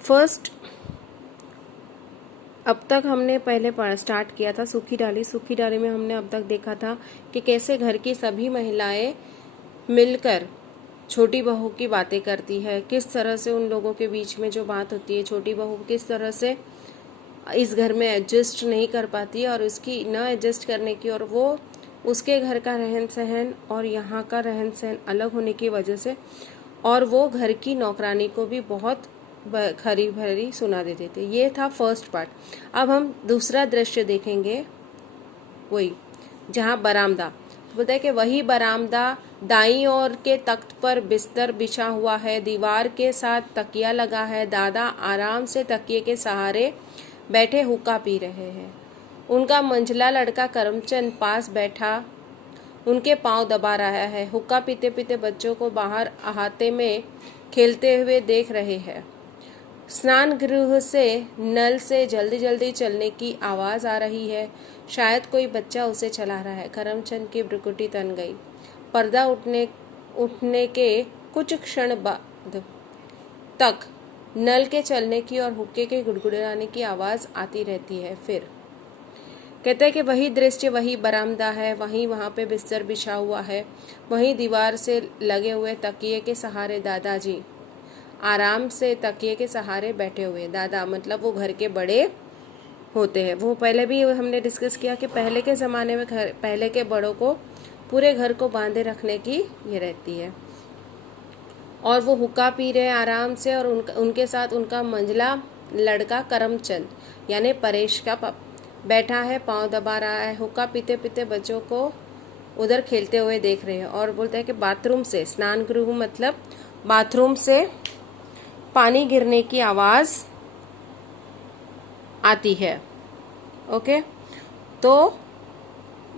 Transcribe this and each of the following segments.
First, अब तक हमने पहले स्टार्ट किया था सूखी डाली। सूखी डाली में हमने अब तक देखा था कि कैसे घर की सभी महिलाएं मिलकर छोटी बहू की बातें करती है, किस तरह से उन लोगों के बीच में जो बात होती है, छोटी बहू किस तरह से इस घर में एडजस्ट नहीं कर पाती और उसकी न एडजस्ट करने की, और वो उसके घर का रहन सहन और यहाँ का रहन सहन अलग होने की वजह से, और वो घर की नौकरानी को भी बहुत खरी भरी सुना देते थे। ये था फर्स्ट पार्ट। अब हम दूसरा दृश्य देखेंगे, वही जहाँ बरामदा। तो बोलता है कि वही बरामदा, दाईं ओर के तख्त पर बिस्तर बिछा हुआ है, दीवार के साथ तकिया लगा है, दादा आराम से तकिए के सहारे बैठे हुक्का पी रहे हैं। उनका मंझला लड़का करमचंद पास बैठा उनके पांव दबा रहा है। हुक्का पीते पीते बच्चों को बाहर अहाते में खेलते हुए देख रहे हैं। स्नान गृह से नल से जल्दी जल्दी चलने की आवाज आ रही है। शायद कोई बच्चा उसे चला रहा है। करमचंद की भ्रुकुटी तन गई। पर्दा उठने के कुछ क्षण बाद तक नल के चलने की और हुक्के के गुड़गुड़ाने की आवाज आती रहती है। फिर कहते हैं कि वही दृश्य, वही बरामदा है, वहाँ पे बिस्तर बिछा हुआ है, वहीं दीवार से लगे हुए तकिए के सहारे दादाजी आराम से तकिए के सहारे बैठे हुए। दादा मतलब वो घर के बड़े होते हैं। वो पहले भी हमने डिस्कस किया कि पहले के ज़माने में पहले के बड़ों को पूरे घर को बांधे रखने की ये रहती है। और वो हुक्का पी रहे आराम से, और उनके साथ उनका मंझला लड़का करमचंद यानी परेश का बैठा है, पाँव दबा रहा है। हुक्का पीते पीते बच्चों को उधर खेलते हुए देख रहे हैं। और बोलते हैं कि बाथरूम से, स्नान गृह मतलब बाथरूम से पानी गिरने की आवाज आती है। ओके, तो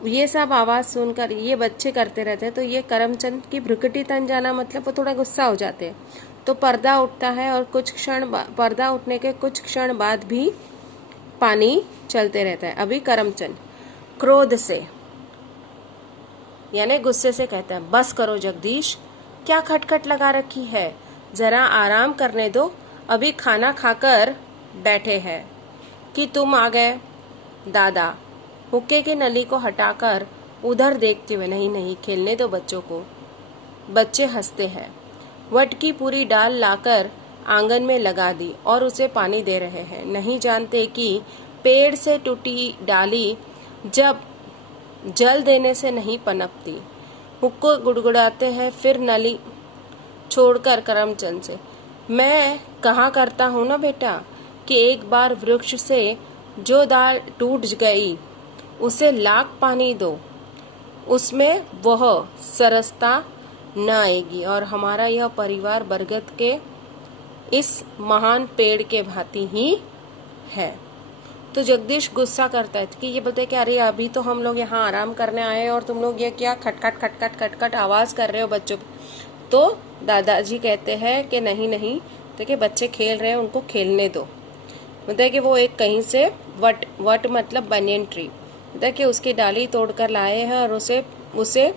ये सब आवाज सुनकर ये बच्चे करते रहते हैं। तो ये करमचंद की भ्रुकुटी तन जाना मतलब वो थोड़ा गुस्सा हो जाते हैं। तो पर्दा उठता है और पर्दा उठने के कुछ क्षण बाद भी पानी चलते रहता है। अभी करमचंद क्रोध से यानी गुस्से से कहता है, बस करो जगदीश, क्या खटखट लगा रखी है, जरा आराम करने दो, अभी खाना खाकर बैठे हैं कि तुम आ गए। दादा हुक्के की नली को हटाकर उधर देखते हुए, नहीं नहीं खेलने दो बच्चों को। बच्चे हंसते हैं। वट की पूरी डाल लाकर आंगन में लगा दी और उसे पानी दे रहे हैं। नहीं जानते कि पेड़ से टूटी डाली जब जल देने से नहीं पनपती। हुक्को गुड़गुड़ाते हैं। फिर नली छोड़कर करमचंद से, मैं कहा करता हूँ ना बेटा कि एक बार वृक्ष से जो डाल टूट गई उसे लाख पानी दो, उसमें वह सरसता न आएगी। और हमारा यह परिवार बरगद के इस महान पेड़ के भांति ही है। तो जगदीश गुस्सा करता है कि ये बोलते हैं कि अरे अभी तो हम लोग यहाँ आराम करने आए हैं और तुम लोग ये क्या खटखट खटखट खटखट आवाज कर रहे हो बच्चों। तो दादाजी कहते हैं कि नहीं नहीं, तो कि बच्चे खेल रहे हैं, उनको खेलने दो। मतलब है कि वो एक कहीं से वट मतलब बनियन ट्री, मतलब कि उसकी डाली तोड़कर लाए हैं और उसे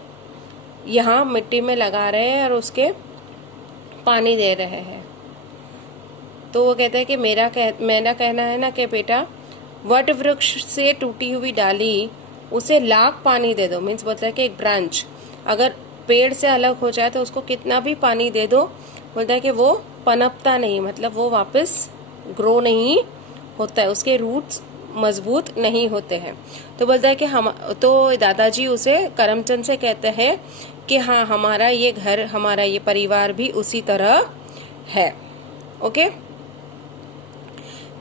यहाँ मिट्टी में लगा रहे हैं और उसके पानी दे रहे हैं। तो वो कहते हैं कि मेरा कहना है ना कि बेटा वट वृक्ष से टूटी हुई डाली उसे लाख पानी दे दो। मीन्स बोलता है कि एक ब्रांच अगर पेड़ से अलग हो जाए तो उसको कितना भी पानी दे दो, बोलता है कि वो पनपता नहीं, मतलब वो वापस ग्रो नहीं होता है, उसके रूट्स मजबूत नहीं होते हैं। तो बोलता है कि तो दादाजी उसे करमचंद से कहते हैं कि हाँ हमारा ये घर, हमारा ये परिवार भी उसी तरह है। ओके,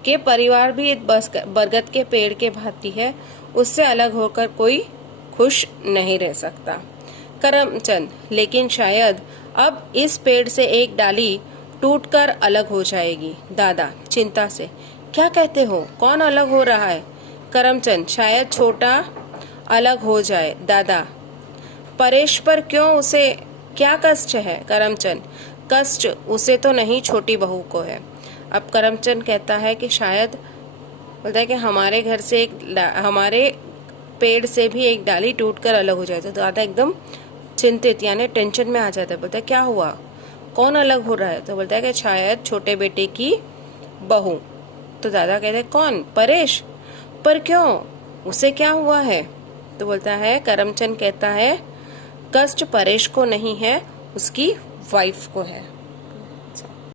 के परिवार भी एक बरगद के पेड़ के भांति है, उससे अलग होकर कोई खुश नहीं रह सकता। करमचंद, लेकिन शायद अब इस पेड़ से एक डाली टूटकर अलग हो जाएगी। दादा चिंता से, क्या कहते हो, कौन अलग हो रहा है? करमचंद, शायद छोटा अलग हो जाए। दादा, परेश पर क्यों, उसे क्या कष्ट है? करमचंद, कष्ट उसे तो नहीं, छोटी बहू को है। अब करमचंद कहता है कि शायद, बोलता है कि हमारे घर से हमारे पेड़ से भी एक डाली टूटकर अलग हो जाए। तो दादा एकदम चिंतित यानी टेंशन में आ जाता है। बोलता है क्या हुआ? कौन अलग हो रहा है? तो बोलता है कि शायद छोटे बेटे की बहू। तो दादा कहते हैं कौन? परेश। पर क्यों, उसे क्या हुआ है? तो बोलता है, करमचंद कहता है कष्ट परेश को नहीं है, उसकी वाइफ को है।